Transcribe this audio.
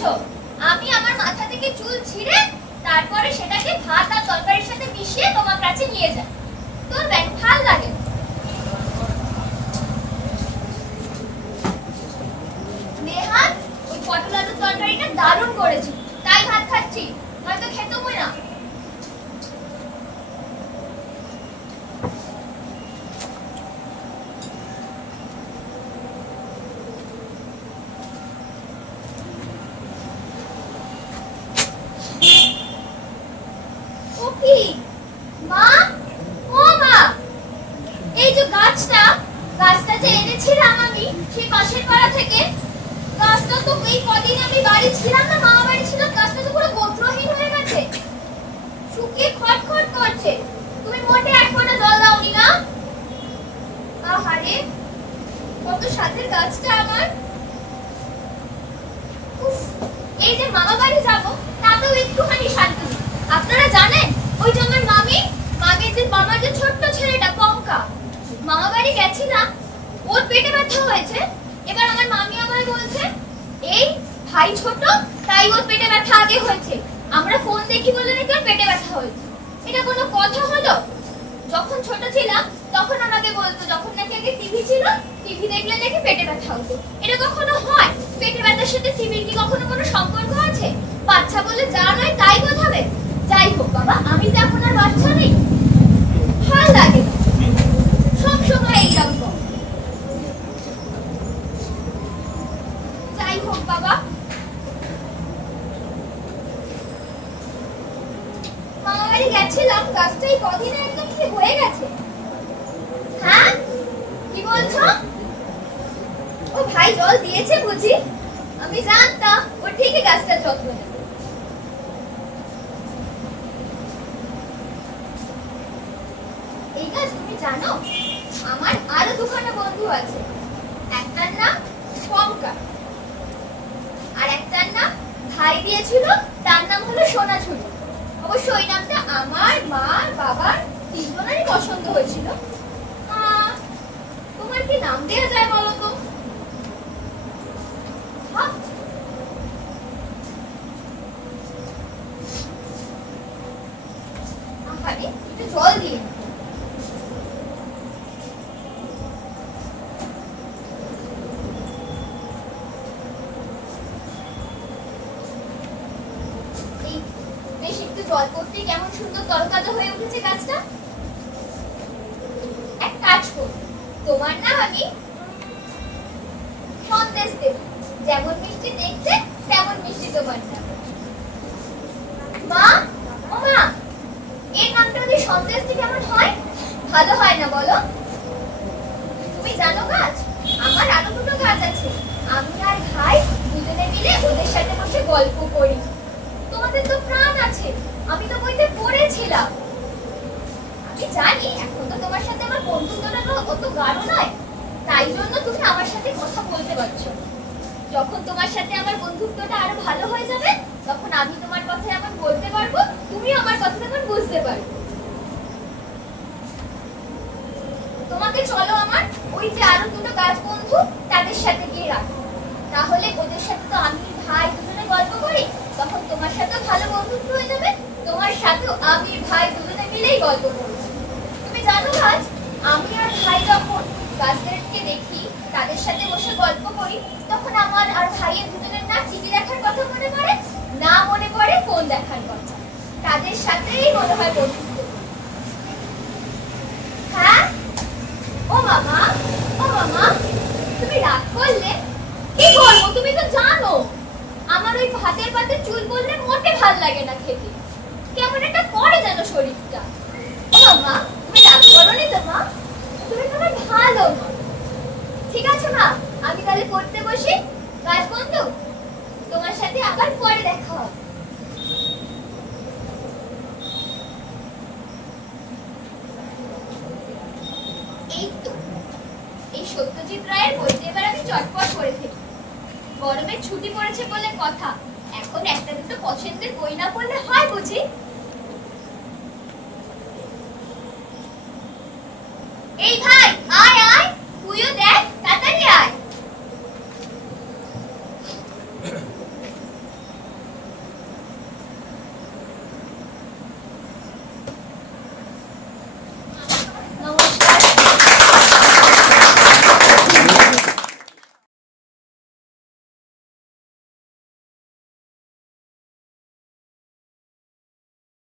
করছো? আমি আমার মাথা থেকে চুল ছিঁড়ে তারপরে সেটাকে ভাত আর তরকারির সাথে মিশিয়ে তোমার কাছে নিয়ে যাই। তোর ভাল লাগে? নেহাত ওই পটল আলুর তরকারিটা দারুণ করেছি, তাই ভাত খাচ্ছি, হয়তো খেতেও না। মা, ও মা, এই যে গাছটা যে এনেছিলাম আমি সেই পাশের পাড়া থেকে, গাছটা তো এই কদিন আমি বাড়ি ছিলাম না, মামা বাড়ি ছিলাম, গাছটা তো পুরো গোত্রহীন হয়ে গেছে, শুকিয়ে খটখট করছে। তুমি মোটে এক ফোঁটা জল দাওনি না? আহারে, কত সাথের গাছটা আমার। এই যে মামা বাড়ি যাবো তাতেও একটুখানি শান্তি। আপনারা জানেন ওই যে আমার মামার যে ছোট্ট ছেলেটা কঙ্কা, মামা বাড়ি গেছিলাম, ওর পেটে ব্যথা হয়েছে। এবার আমার মামি আমায় বলছে এই ভাই ছোট, তাই ওর পেটে ব্যথা আগে হয়েছে, আমরা ফোন দেখি বলে নাকি ওর পেটে ব্যথা হয়েছে। এটা কোনো কথা হলো? যখন ছোট ছিলাম তখন আমাকে বলতো, যখন নাকি আগে টিভি ছিল, টিভি দেখলে নাকি পেটে ব্যথা হতো। এটা কখনো হয়? পেটে ব্যথার সাথে টিভির কি কখনো কোনো সম্পর্ক আছে? বাচ্চা বলে যা নয় তাই বোঝাবে। যাই হোক বাবা, আমি তো এখন আর বাচ্চা নেই, ভাল লাগে সবসময় এইরকম। যাই হোক বাবা, মামা বাড়ি গেছিলাম, গাছটাই কদিনে একদম কি হয়ে গেছে। হ্যাঁ, কি বলছো? ও ভাই জল দিয়েছে বুঝি? আমি জানতাম ও ঠিকই গাছটার যত্ন নেবে। এই গাছ তুমি জানো, আমার আরো দুখানা বন্ধু আছে, একটার নাম কঙ্কা আর একটার নাম ভাই দিয়েছিল, তার নাম হলো সোনাঝুরি। অবশ্য ওই নামটা আমার মা বাবার তিনজনেরই পছন্দ হয়েছিল। তোমার কি নাম দেওয়া যায় বলো তো? একটু জল দিয়ে বেশ একটু জল পড়তে কেমন সুন্দর তরতাজা হয়ে উঠেছে গাছটা। এক কাজ করি, তোমার না আমি সন্দেশ দেব, যেমন মিষ্টি দেখতে তেমন মিষ্টি তোমার নাম। মা, ও মা, এই নামটা যদি সন্দেশ দিয়ে কেমন হয়? ভালো হয় না বলো? তুমি জানো গাছ, আমার আরো দুটো গাছ আছে, আমি আর ভাই দুজনে মিলে ওদের সাথে বসে গল্প করি। তোমাদের তো প্রাণ আছে, আমি তো বইতে পড়েছিলাম। আমি জানি এখন তো তোমার সাথে আমার বন্ধুত্বটা অত গাঢ় নয়, তাই জন্য তুমি আমার সাথে কথা বলতে পারছো। যখন তোমার সাথে আমার বন্ধুত্বটা আরো ভালো হয়ে যাবে, তখন আমি তোমার কথা এমন বলতে পারবো, তুমি আমার কথা তখন বুঝতে পারবে। তোমাকে চলো আমার ওই যে আরো দুটো গাছ বন্ধু, তাদের সাথে গিয়ে রাখো, তাহলে ওদের সাথে তো আমি ভাই দুজনে গল্প করি, তখন তোমার সাথে ভালো বন্ধুত্ব হয়ে যাবে, তোমার সাথেও আমি ভাই দুজনে মিলেই গল্প করবো। তুমি জানো গাছ, আমি আর ভাই যখন গাছদেরকে দেখি, তাদের সাথে বসে গল্প করি, তখন আমার আর ভাইয়ের দুজনের না টিভি দেখার কথা মনে পড়ে, না মনে পড়ে ফোন দেখার কথা। তাদের সাথেই মনে হয় বন্ধুত্ব। হ্যাঁ, ও মামা, তুমি রাগ করলে? কি করবো, তুমি তো জানো আমার ওই ভাতের পাতে চুল বললে মোটে ভাল লাগে না খেতে, কেমন একটা করে যেন শরীরটা। ও মামা, তুমি রাগ করোনি তো মা? তুমি তো আমার ভালো মা। ঠিক আছে মা, আমি তাহলে পড়তে বসি। গাছ বন্ধু, তোমার সাথে আবার পরে দেখা হবে। এই তো, এই সত্যজিৎ রায়ের বইটা এবার আমি চটপট করে ফেলি। গরমের ছুটি পড়েছে বলে কথা, এখন একটা দুটো পছন্দের বই না পড়লে হয় বুঝি? এই